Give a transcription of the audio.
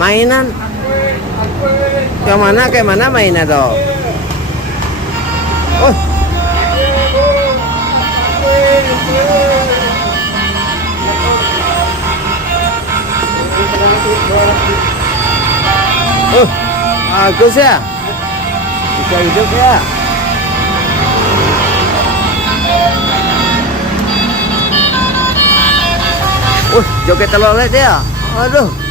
Mainan. Kayak mana mainnya dong? Oh. Bagus ya. Bisa hidup ya. Joget telolet ya. Aduh.